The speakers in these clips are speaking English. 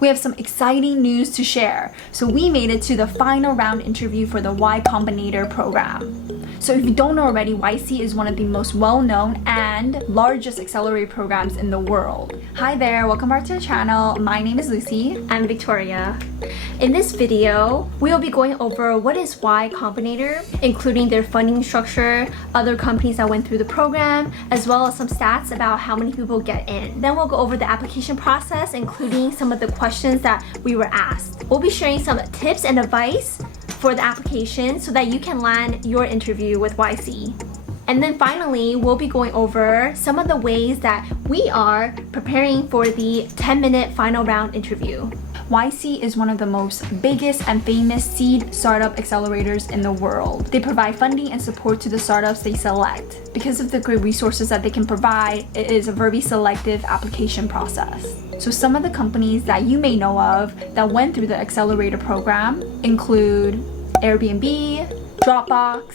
We have some exciting news to share. So we made it to the final round interview for the Ycombinator program. So if you don't know already, YC is one of the most well-known and largest accelerator programs in the world. Hi there, welcome back to the channel. My name is Lucy. I'm Victoria. In this video, we will be going over what is Ycombinator, including their funding structure, other companies that went through the program, as well as some stats about how many people get in. Then we'll go over the application process, including some of the questions that we were asked. We'll be sharing some tips and advice for the application so that you can land your interview with YC. And then finally, we'll be going over some of the ways that we are preparing for the 10-minute final round interview. YC is one of the most biggest and famous seed startup accelerators in the world. They provide funding and support to the startups they select. Because of the great resources that they can provide, it is a very selective application process. So some of the companies that you may know of that went through the accelerator program include Airbnb, Dropbox,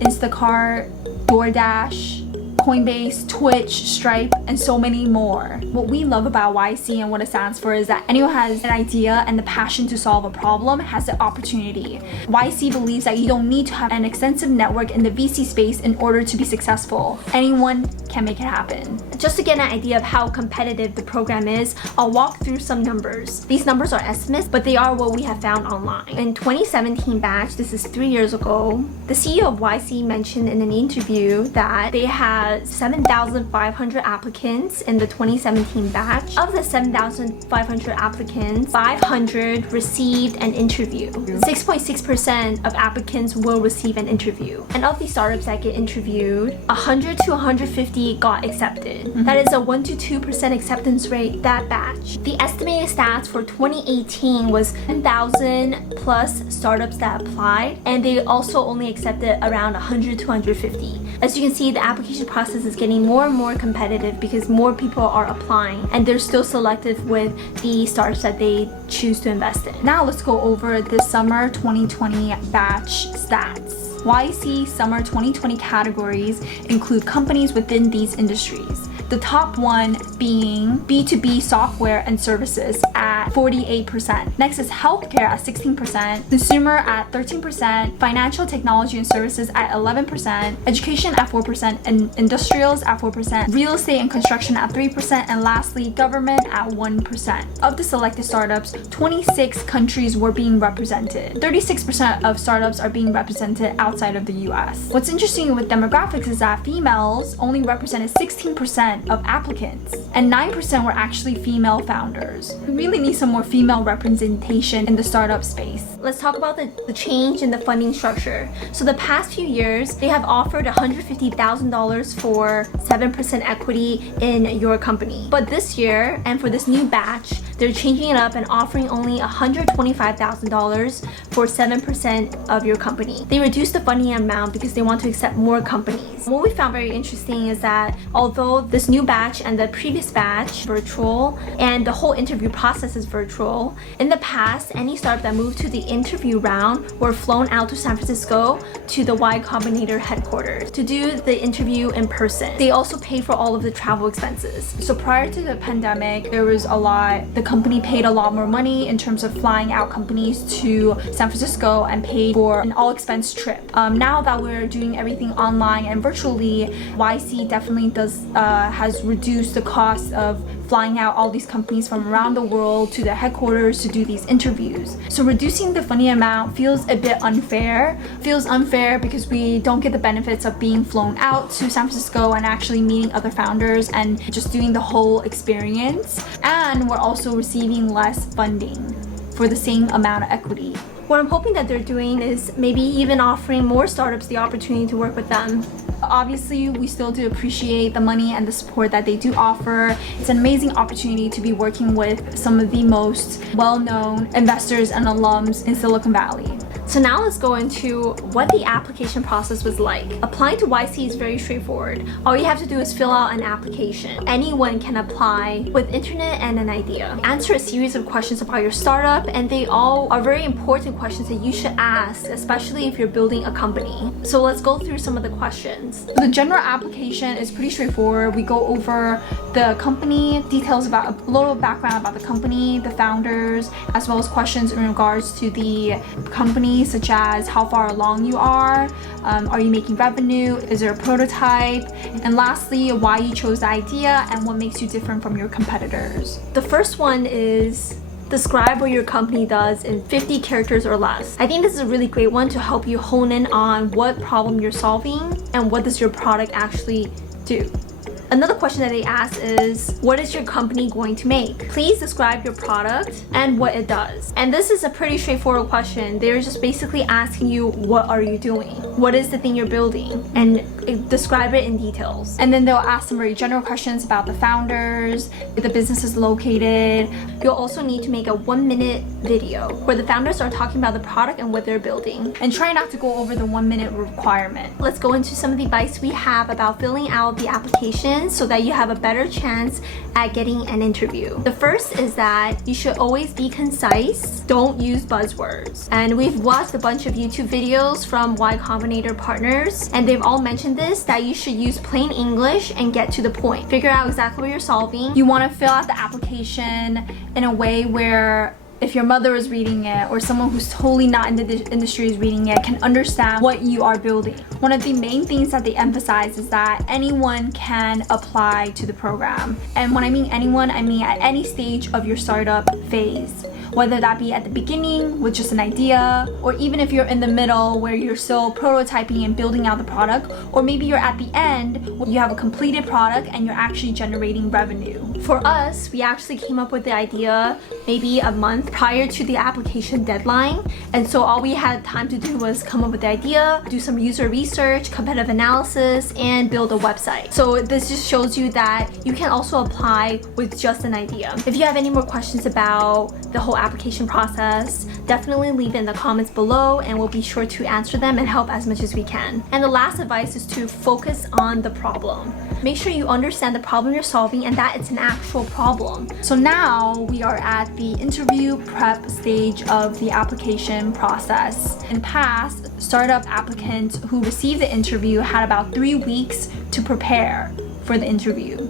Instacart, Doordash, Coinbase, Twitch, Stripe, and so many more. What we love about YC and what it stands for is that anyone who has an idea and the passion to solve a problem has the opportunity. YC believes that you don't need to have an extensive network in the VC space in order to be successful. Anyone can make it happen. Just to get an idea of how competitive the program is, I'll walk through some numbers. These numbers are estimates, but they are what we have found online. In 2017 batch, this is 3 years ago, the CEO of YC mentioned in an interview that they had 7,500 applicants in the 2017 batch. Of the 7,500 applicants, 500 received an interview. 6.6% of applicants will receive an interview. And of these startups that get interviewed, 100 to 150 got accepted. That is a 1 to 2% acceptance rate that batch. The estimated stats for 2018 was 10,000 plus startups that applied, and they also only accepted around 100 to 150. As you can see, the application process is getting more and more competitive because more people are applying, and they're still selective with the startups that they choose to invest in. Now let's go over the summer 2020 batch stats. YC summer 2020 categories include companies within these industries. The top one being B2B software and services at 48%. Next is healthcare at 16%, consumer at 13%, financial technology and services at 11%, education at 4%, and industrials at 4%, real estate and construction at 3%, and lastly, government at 1%. Of the selected startups, 26 countries were being represented. 36% of startups are being represented outside of the US. What's interesting with demographics is that females only represented 16% of applicants, and 9% were actually female founders. We really need some more female representation in the startup space. Let's talk about the change in the funding structure. So the past few years, they have offered $150,000 for 7% equity in your company. But this year, and for this new batch, they're changing it up and offering only $125,000 for 7% of your company. They reduced the funding amount because they want to accept more companies. What we found very interesting is that although this new batch and the previous batch virtual, and the whole interview process is virtual, in the past, any startup that moved to the interview round were flown out to San Francisco to the Ycombinator headquarters to do the interview in person. They also paid for all of the travel expenses. So prior to the pandemic, there was the company paid a lot more money in terms of flying out companies to San Francisco and paid for an all-expense trip. Now that we're doing everything online and virtually, YC definitely has reduced the cost of flying out all these companies from around the world to their headquarters to do these interviews. So reducing the funding amount feels a bit unfair. Feels unfair because we don't get the benefits of being flown out to San Francisco and actually meeting other founders and just doing the whole experience. And we're also receiving less funding for the same amount of equity. What I'm hoping that they're doing is maybe even offering more startups the opportunity to work with them. Obviously, we still do appreciate the money and the support that they do offer. It's an amazing opportunity to be working with some of the most well-known investors and alums in Silicon Valley. So now let's go into what the application process was like. Applying to YC is very straightforward. All you have to do is fill out an application. Anyone can apply with internet and an idea. Answer a series of questions about your startup, and they all are very important questions that you should ask, especially if you're building a company. So let's go through some of the questions. The general application is pretty straightforward. We go over the company, details about a little background about the company, the founders, as well as questions in regards to the company, such as how far along you are you making revenue, is there a prototype, and lastly, why you chose the idea and what makes you different from your competitors. The first one is describe what your company does in 50 characters or less. I think this is a really great one to help you hone in on what problem you're solving and what does your product actually do. Another question that they ask is, what is your company going to make? Please describe your product and what it does. And this is a pretty straightforward question. They're just basically asking you, what are you doing? What is the thing you're building? And describe it in details. And then they'll ask some very general questions about the founders, where the business is located. You'll also need to make a 1-minute video where the founders are talking about the product and what they're building. And try not to go over the 1-minute requirement. Let's go into some of the advice we have about filling out the application so that you have a better chance at getting an interview. The first is that you should always be concise. Don't use buzzwords. And we've watched a bunch of YouTube videos from Ycombinator partners, and they've all mentioned this, that you should use plain English and get to the point. Figure out exactly what you're solving. You want to fill out the application in a way where if your mother is reading it or someone who's totally not in the industry is reading it, can understand what you are building. One of the main things that they emphasize is that anyone can apply to the program. And when I mean anyone, I mean at any stage of your startup phase. Whether that be at the beginning with just an idea, or even if you're in the middle where you're still prototyping and building out the product, or maybe you're at the end where you have a completed product and you're actually generating revenue. For us, we actually came up with the idea maybe a month prior to the application deadline. And so all we had time to do was come up with the idea, do some user research, competitive analysis, and build a website. So this just shows you that you can also apply with just an idea. If you have any more questions about the whole application process, definitely leave it in the comments below and we'll be sure to answer them and help as much as we can. And the last advice is to focus on the problem. Make sure you understand the problem you're solving and that it's an actual problem. So now we are at the interview prep stage of the application process. In past, startup applicants who received the interview had about 3 weeks to prepare for the interview.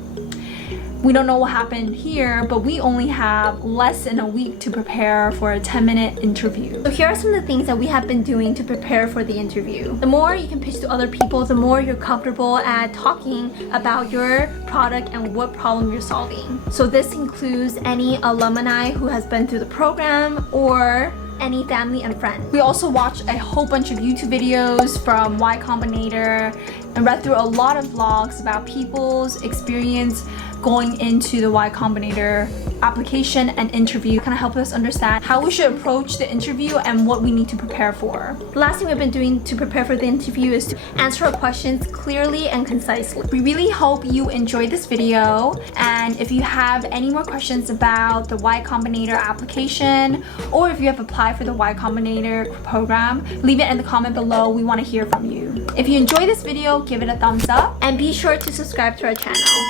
We don't know what happened here, but we only have less than a week to prepare for a 10-minute interview. So here are some of the things that we have been doing to prepare for the interview. The more you can pitch to other people, the more you're comfortable at talking about your product and what problem you're solving. So this includes any alumni who has been through the program or any family and friends. We also watched a whole bunch of YouTube videos from Ycombinator and read through a lot of vlogs about people's experience going into the Ycombinator application and interview. Kind of help us understand how we should approach the interview and what we need to prepare for. The last thing we've been doing to prepare for the interview is to answer our questions clearly and concisely. We really hope you enjoyed this video, and if you have any more questions about the Ycombinator application, or if you have applied for the Ycombinator program, leave it in the comment below. We want to hear from you. If you enjoyed this video, give it a thumbs up and be sure to subscribe to our channel.